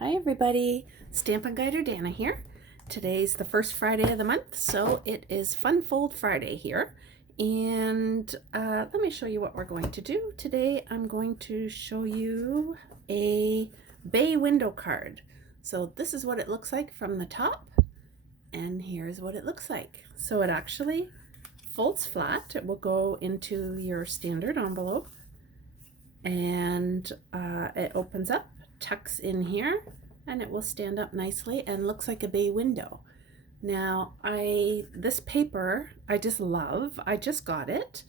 Hi everybody, Stampin' Guider Dana here. Today's the first Friday of the month, so it is Fun Fold Friday here. And let me show you what we're going to do. Today I'm going to show you a bay window card. So this is what it looks like from the top, and here's what it looks like. So it actually folds flat. It will go into your standard envelope, and it opens up, tucks in here, and it will stand up nicely and looks like a bay window. Now this paper I just love. I just got it,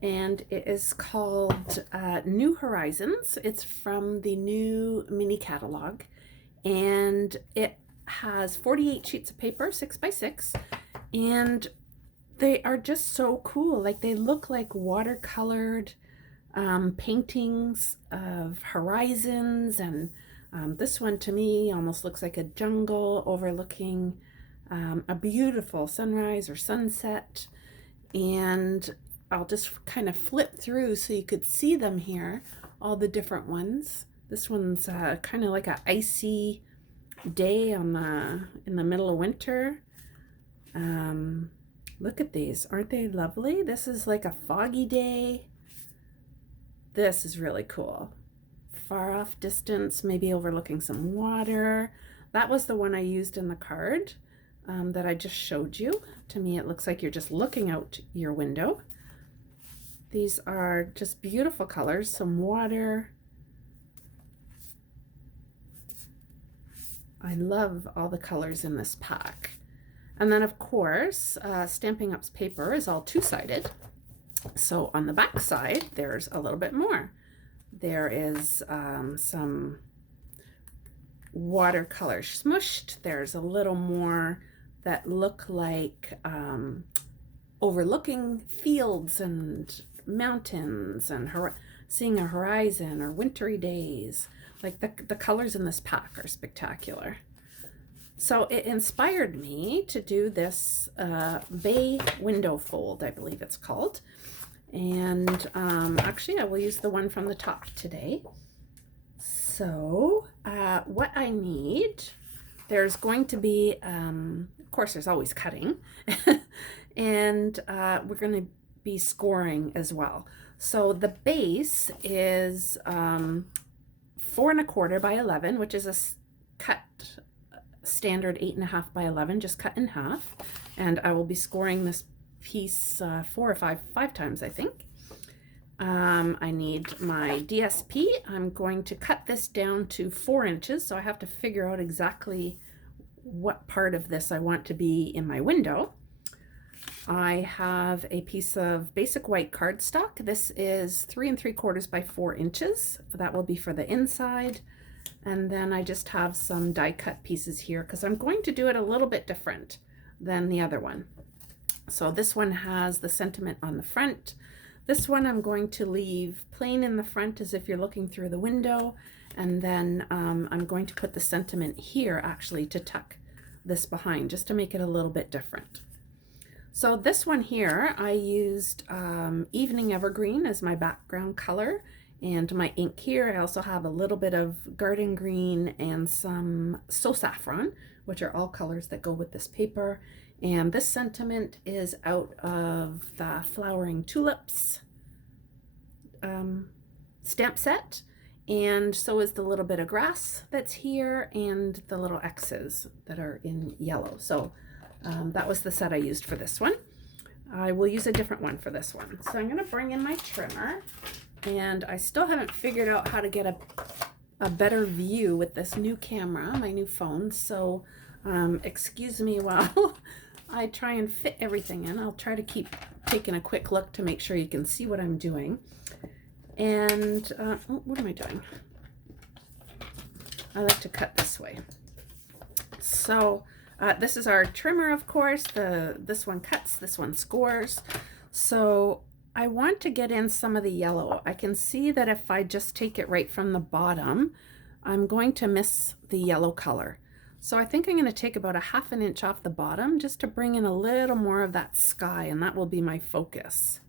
and it is called New Horizons. It's from the new mini catalog, and it has 48 sheets of paper, 6 by 6, and they are just so cool. Like, they look like watercolored paintings of horizons, and this one to me almost looks like a jungle overlooking a beautiful sunrise or sunset. And I'll just kind of flip through so you could see them here, all the different ones. This one's kind of like an icy day in the middle of winter. Look at these, aren't they lovely? This is like a foggy day. This is really cool. Far off distance, maybe overlooking some water. That was the one I used in the card that I just showed you. To me, it looks like you're just looking out your window. These are just beautiful colors, some water. I love all the colors in this pack. And then, of course, Stampin' Up's paper is all two-sided. So on the back side, there's a little bit more. There is some watercolor smushed. There's a little more that look like overlooking fields and mountains and seeing a horizon or wintry days. Like, the colors in this pack are spectacular. So it inspired me to do this bay window fold, I believe it's called. And actually I will use the one from the top today. So what I need, there's going to be, of course there's always cutting, and we're going to be scoring as well. So the base is 4 1/4 by 11, which is a cut standard 8 1/2 by 11, just cut in half. And I will be scoring this piece 4 or 5 times, I think. I need my DSP. I'm going to cut this down to 4 inches, so I have to figure out exactly what part of this I want to be in my window. I have a piece of basic white cardstock. This is 3 3/4 by 4 inches. That will be for the inside. And then I just have some die cut pieces here because I'm going to do it a little bit different than the other one. So this one has the sentiment on the front. This one I'm going to leave plain in the front as if you're looking through the window. And then I'm going to put the sentiment here actually to tuck this behind, just to make it a little bit different. So this one here, I used Evening Evergreen as my background color. And my ink here, I also have a little bit of Garden Green and some So Saffron, which are all colors that go with this paper. And this sentiment is out of the Flowering Tulips stamp set. And so is the little bit of grass that's here and the little X's that are in yellow. So that was the set I used for this one. I will use a different one for this one. So I'm going to bring in my trimmer. And I still haven't figured out how to get a better view with this new camera, my new phone. So excuse me while I try and fit everything in. I'll try to keep taking a quick look to make sure you can see what I'm doing. And what am I doing? I like to cut this way. So this is our trimmer, of course. This one cuts, this one scores. So I want to get in some of the yellow. I can see that if I just take it right from the bottom, I'm going to miss the yellow color. So I think I'm going to take about 1/2 inch off the bottom just to bring in a little more of that sky, and that will be my focus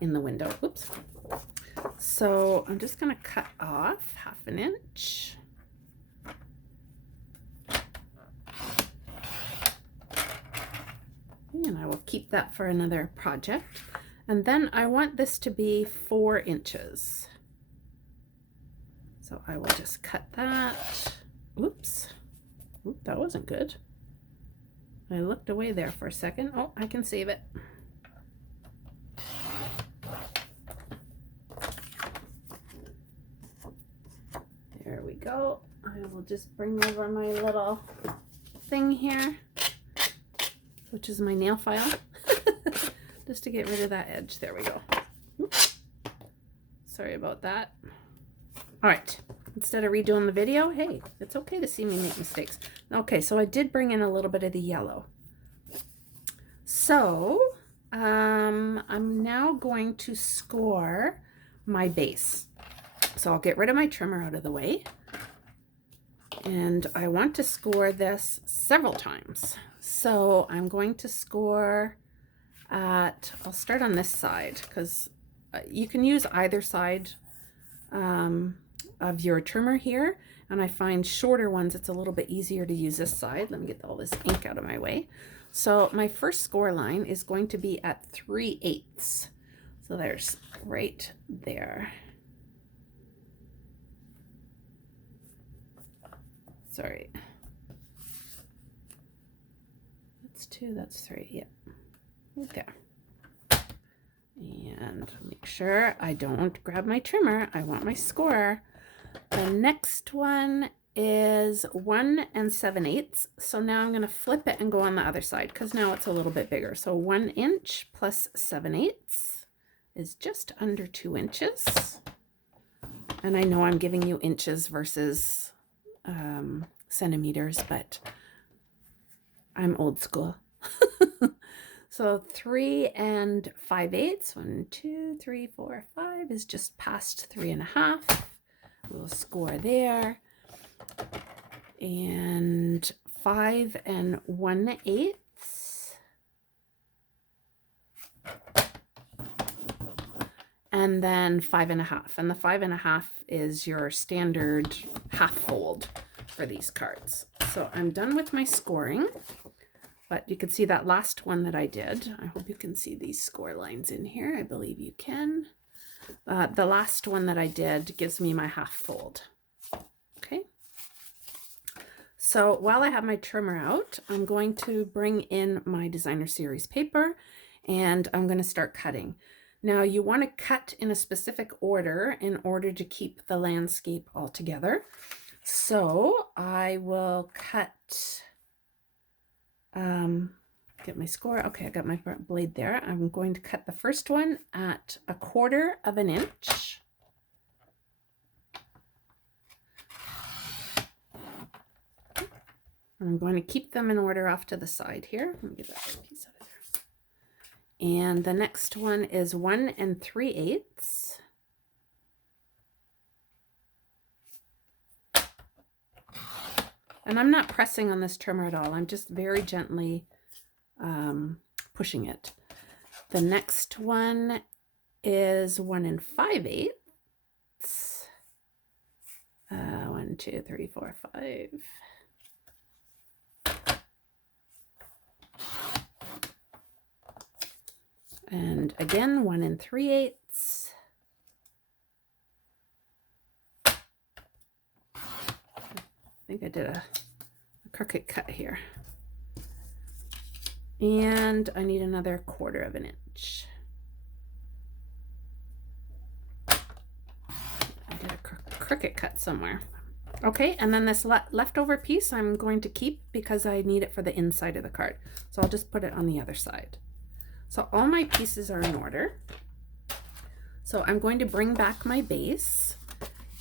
in the window. Oops. So I'm just going to cut off 1/2 inch. And I will keep that for another project. And then I want this to be 4 inches. So I will just cut that. Oops. Oop, that wasn't good. I looked away there for a second. Oh, I can save it. There we go. I will just bring over my little thing here, which is my nail file, just to get rid of that edge. There we go. Oops. Sorry about that. All right, instead of redoing the video, hey, it's okay to see me make mistakes. Okay, so I did bring in a little bit of the yellow. So I'm now going to score my base. So I'll get rid of my trimmer out of the way. And I want to score this several times. So I'm going to score at, I'll start on this side because you can use either side of your trimmer here. And I find shorter ones, it's a little bit easier to use this side. Let me get all this ink out of my way. So my first score line is going to be at 3/8. So there's right there. Sorry. That's 2, that's 3, yep. Right there. And make sure I don't grab my trimmer. I want my score. The next one is 1 7/8. So now I'm going to flip it and go on the other side because now it's a little bit bigger. So 1 inch plus 7/8 is just under 2 inches. And I know I'm giving you inches versus centimeters, but I'm old school. So 3 5/8. 1, 2, 3, 4, 5 is just past 3.5. We'll score there. And 5 1/8. And then 5.5. And the 5.5 is your standard half fold for these cards. So I'm done with my scoring. But you can see that last one that I did. I hope you can see these score lines in here. I believe you can. The last one that I did gives me my half fold. Okay. So while I have my trimmer out, I'm going to bring in my designer series paper and I'm going to start cutting. Now you want to cut in a specific order in order to keep the landscape all together. So I will cut, get my score. Okay, I got my blade there. I'm going to cut the first one at 1/4 inch. I'm going to keep them in order off to the side here. Let me get that little piece out of there. And the next one is 1 3/8. And I'm not pressing on this trimmer at all. I'm just very gently pushing it. The next one is 1 5/8. 1, 2, 3, 4, 5. And again, 1 3/8. I think I did a crooked cut here. And I need another 1/4 inch. I did a crooked cut somewhere. Okay, and then this leftover piece I'm going to keep because I need it for the inside of the card. So I'll just put it on the other side. So all my pieces are in order. So I'm going to bring back my base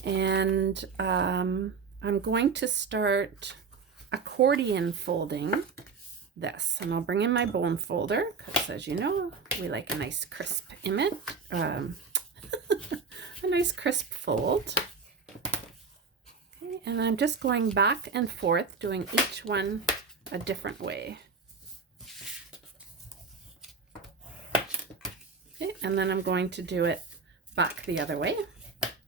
and I'm going to start accordion folding this. And I'll bring in my bone folder because, as you know, we like a nice crisp image, a nice crisp fold. Okay, and I'm just going back and forth, doing each one a different way. Okay, and then I'm going to do it back the other way,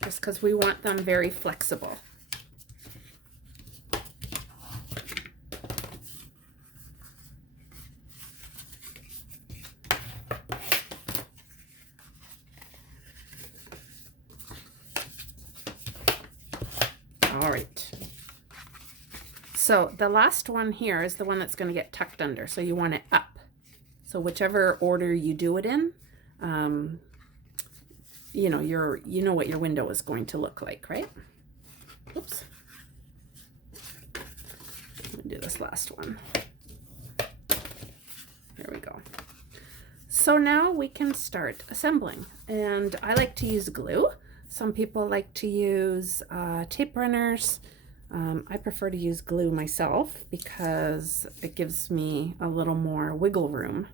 just because we want them very flexible. All right. So the last one here is the one that's going to get tucked under. So you want it up. So whichever order you do it in, you know what your window is going to look like, right? Oops. Let me do this last one. There we go. So now we can start assembling, and I like to use glue. Some people like to use tape runners. I prefer to use glue myself because it gives me a little more wiggle room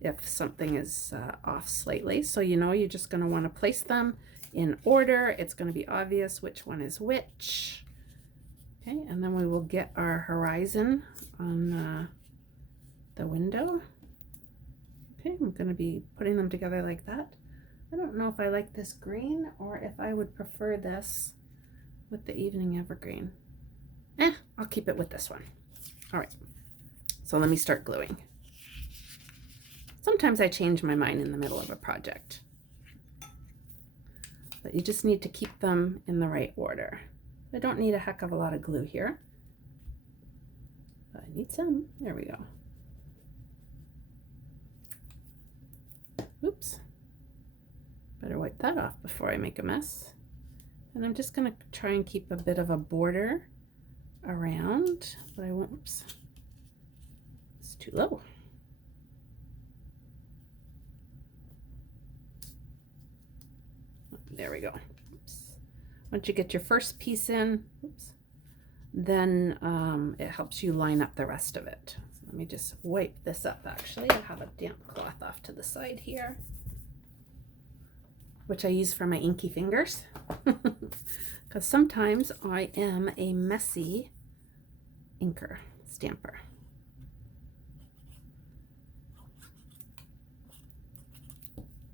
if something is off slightly. So you're just going to want to place them in order. It's going to be obvious which one is which. Okay, and then we will get our horizon on the window. Okay, I'm going to be putting them together like that. I don't know if I like this green or if I would prefer this with the evening evergreen. I'll keep it with this one. All right, so let me start gluing. Sometimes I change my mind in the middle of a project, but you just need to keep them in the right order. I don't need a heck of a lot of glue here, but I need some. There we go. Oops. Better wipe that off before I make a mess. And I'm just going to try and keep a bit of a border around, but I won't. Oops. It's too low. There we go. Oops. Once you get your first piece in, oops, then it helps you line up the rest of it. So let me just wipe this up. Actually, I have a damp cloth off to the side here, which I use for my inky fingers, because sometimes I am a messy inker, stamper.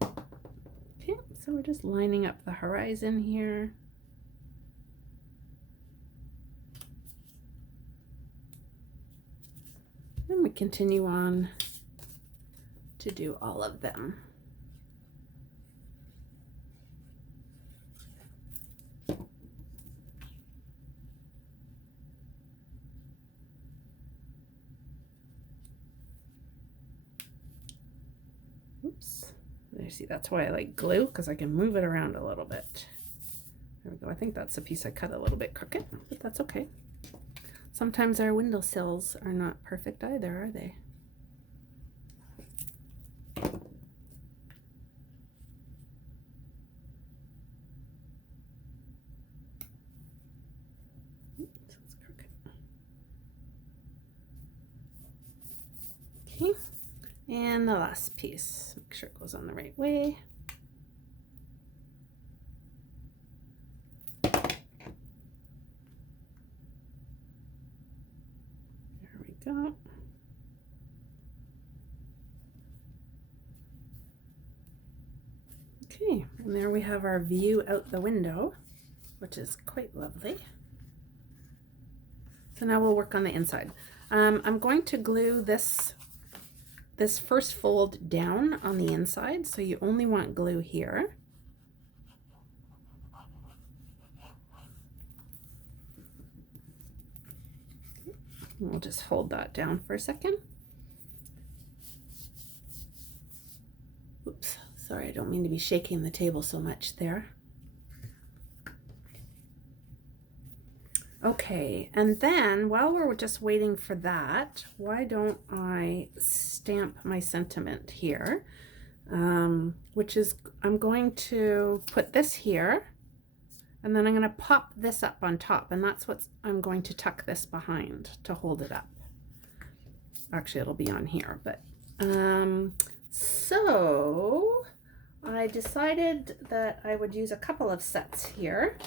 Okay, so we're just lining up the horizon here. And we continue on to do all of them. Oops. There, see, that's why I like glue, because I can move it around a little bit. There we go. I think that's the piece I cut a little bit crooked, but that's okay. Sometimes our windowsills are not perfect either, are they? Oops, that's crooked. Okay. And the last piece, make sure it goes on the right way. There we go. Okay, and there we have our view out the window, which is quite lovely. So now we'll work on the inside. I'm going to glue this first fold down on the inside, so you only want glue here. We'll just hold that down for a second. Oops, sorry, I don't mean to be shaking the table so much there. Okay, and then while we're just waiting for that, why don't I stamp my sentiment here, which is, I'm going to put this here, and then I'm going to pop this up on top, and that's what I'm going to tuck this behind to hold it up. Actually, it'll be on here, but so I decided that I would use a couple of sets here.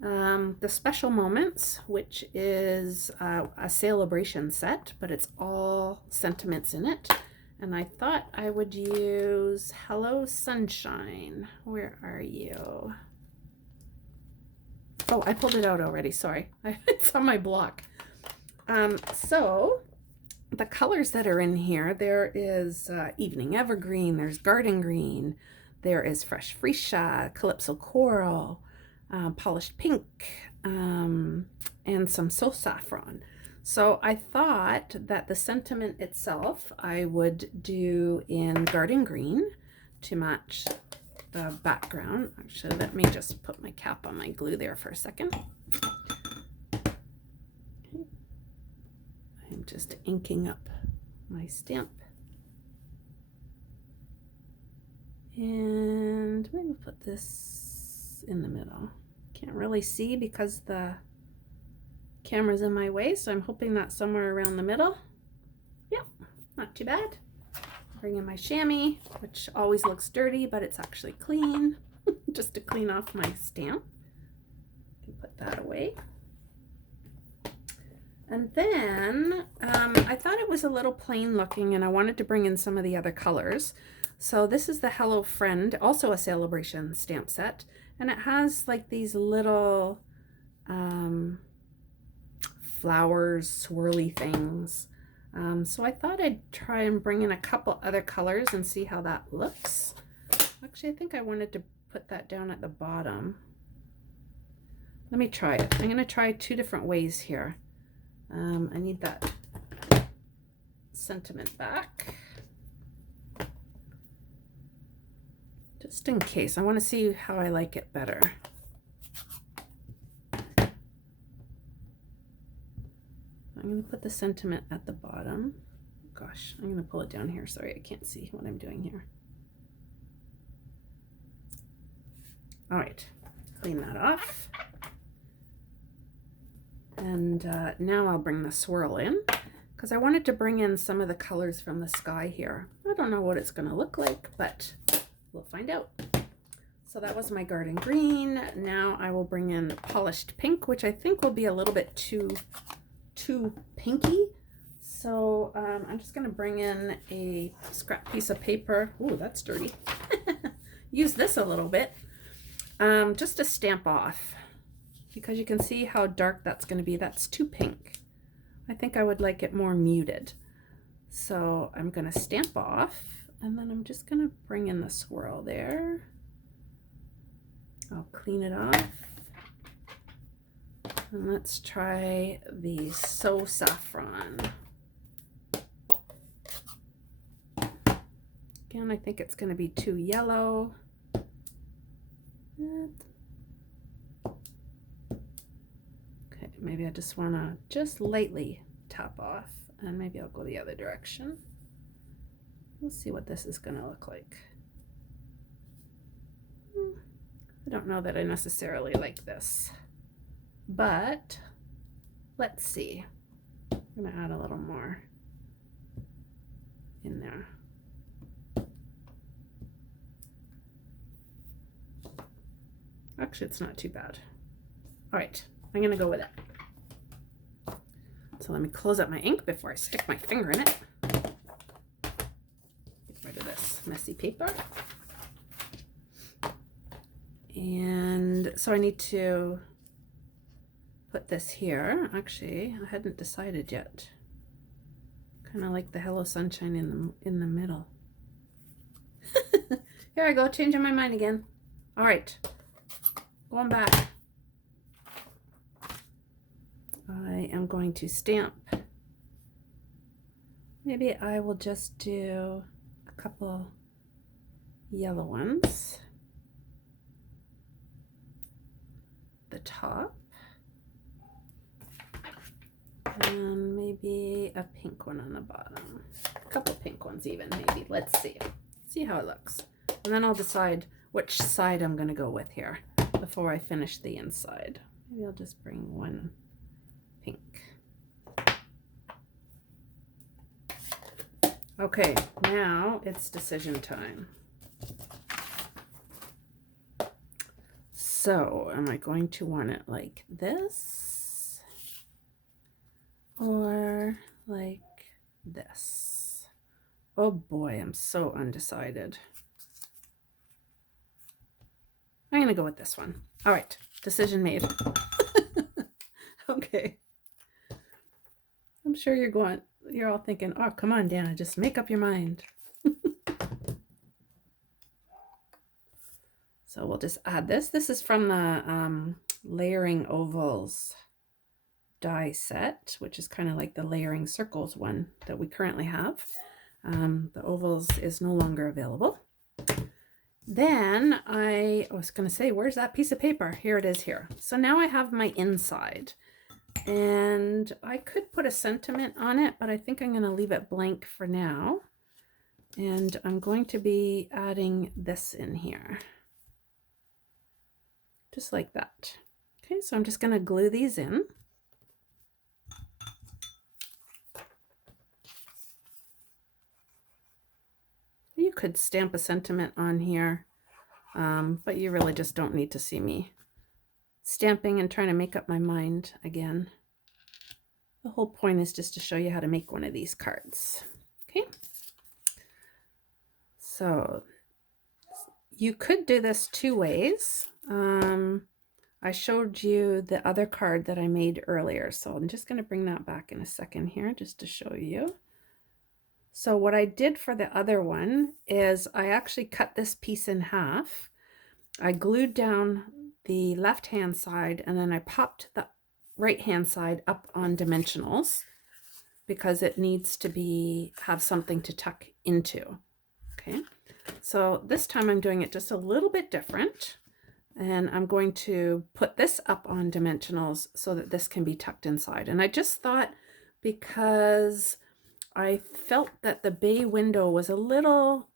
The Special Moments, which is a celebration set, but it's all sentiments in it. And I thought I would use Hello Sunshine. Where are you? Oh, I pulled it out already, sorry. It's on my block. So the colors that are in here, there is Evening Evergreen, there's Garden Green, there is Fresh Freesia, Calypso Coral, polished pink, and some so saffron. So I thought that the sentiment itself I would do in garden green to match the background. Actually, let me just put my cap on my glue there for a second. I'm just inking up my stamp. And maybe put this in the middle. Can't really see because the camera's in my way, so I'm hoping that's somewhere around the middle. Yep, not too bad. Bring in my chamois, which always looks dirty, but it's actually clean, just to clean off my stamp. Can put that away. And then I thought it was a little plain looking, and I wanted to bring in some of the other colors. So this is the Hello Friend, also a celebration stamp set, and it has like these little flowers, swirly things. So I thought I'd try and bring in a couple other colors and see how that looks. Actually, I think I wanted to put that down at the bottom. Let me try it. I'm going to try 2 different ways here. I need that sentiment back. Just in case. I want to see how I like it better. I'm going to put the sentiment at the bottom. Gosh, I'm going to pull it down here. Sorry, I can't see what I'm doing here. All right, clean that off. And now I'll bring the swirl in because I wanted to bring in some of the colors from the sky here. I don't know what it's going to look like, but we'll find out. So that was my garden green. Now I will bring in polished pink, which I think will be a little bit too pinky. So I'm just going to bring in a scrap piece of paper. Ooh, that's dirty. Use this a little bit just to stamp off, because you can see how dark that's going to be. That's too pink. I think I would like it more muted. So I'm going to stamp off, and then I'm just going to bring in the swirl there. I'll clean it off. And let's try the So Saffron. Again, I think it's going to be too yellow. Okay, maybe I just want to just lightly tap off, and maybe I'll go the other direction. We'll see what this is going to look like. I don't know that I necessarily like this, but let's see. I'm going to add a little more in there. Actually, it's not too bad. All right, I'm going to go with it. So let me close up my ink before I stick my finger in it. Get rid of this messy paper. And so I need to put this here. Actually, I hadn't decided yet. Kind of like the Hello Sunshine in the middle. Here I go, changing my mind again. All right, going back. I am going to stamp. Maybe I will just do a couple yellow ones. The top, and maybe a pink one on the bottom, a couple pink ones even, maybe. Let's see how it looks, and then I'll decide which side I'm going to go with here before I finish the inside. Maybe I'll just bring one pink. Okay, now it's decision time. So, am I going to want it like this or like this? Oh boy, I'm so undecided. I'm going to go with this one. All right, decision made. Okay. I'm sure you're all thinking, oh, come on, Dana, just make up your mind. So we'll just add this. This is from the Layering Ovals die set, which is kind of like the Layering Circles one that we currently have. The ovals is no longer available. Then I was going to say, where's that piece of paper? Here it is here. So now I have my inside. And I could put a sentiment on it, but I think I'm going to leave it blank for now. And I'm going to be adding this in here. Just like that. Okay, so I'm just going to glue these in. You could stamp a sentiment on here, but you really just don't need to see me stamping and trying to make up my mind again. The whole point is just to show you how to make one of these cards. Okay, so you could do this two ways. I showed you the other card that I made earlier, so I'm just going to bring that back in a second here just to show you. So what I did for the other one is I actually cut this piece in half. I glued down the left-hand side and then I popped the right-hand side up on dimensionals because it needs to have something to tuck into. Okay, so this time I'm doing it just a little bit different, and I'm going to put this up on dimensionals so that this can be tucked inside. And I just thought, because I felt that the bay window was a little,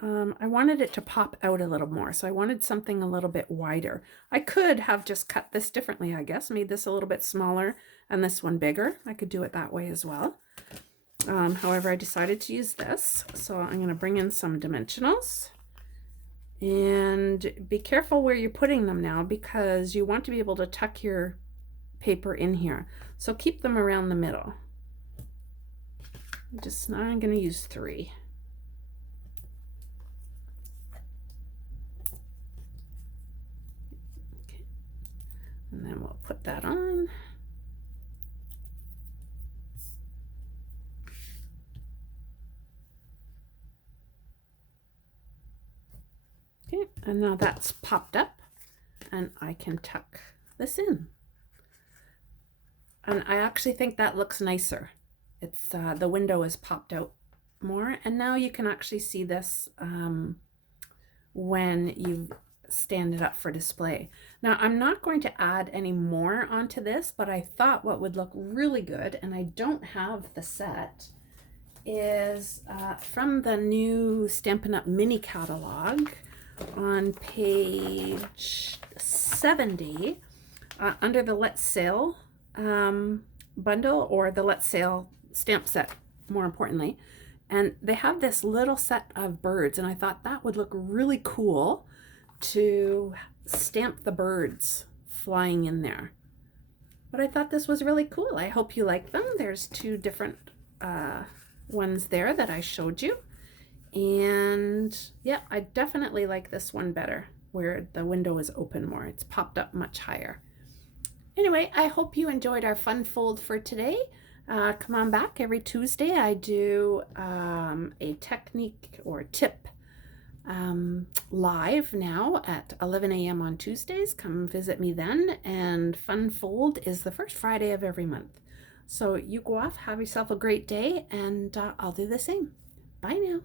I wanted it to pop out a little more. So I wanted something a little bit wider. I could have just cut this differently, I guess, made this a little bit smaller and this one bigger. I could do it that way as well. However, I decided to use this. So I'm going to bring in some dimensionals. And be careful where you're putting them now, because you want to be able to tuck your paper in here. So keep them around the middle. I'm going to use 3. Okay. And then we'll put that on. Okay, and now that's popped up and I can tuck this in. And I actually think that looks nicer. It's the window is popped out more, and now you can actually see this when you stand it up for display. Now I'm not going to add any more onto this, but I thought what would look really good, and I don't have the set, is from the new Stampin' Up! Mini catalog on page 70 under the Let's Sail bundle, or the Let's Sail stamp set, more importantly. And they have this little set of birds, and I thought that would look really cool to stamp the birds flying in there. But I thought this was really cool. I hope you like them. There's 2 different ones there that I showed you. And yeah, I definitely like this one better, where the window is open more. It's popped up much higher. Anyway, I hope you enjoyed our fun fold for today. Come on back. Every Tuesday I do a technique or tip live now at 11 a.m. on Tuesdays. Come visit me then. And Fun Fold is the first Friday of every month. So you go off, have yourself a great day, and I'll do the same. Bye now.